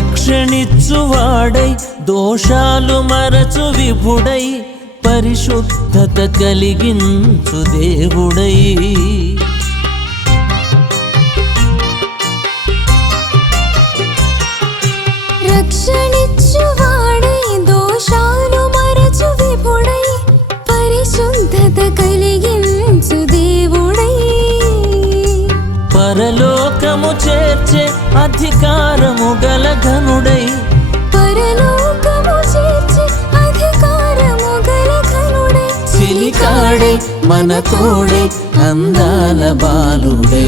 రక్షణిచ్చువాడై దోషాలు మరచు విభుడై పరిశుద్ధత కలిగించు దేవుడై. పరలోకము చేర్చే అధికారము గల ఘనుడై. పరలోకము చేర్చి అధికారము గల ఘనుడై. మన తోడై అందాల బాలుడై.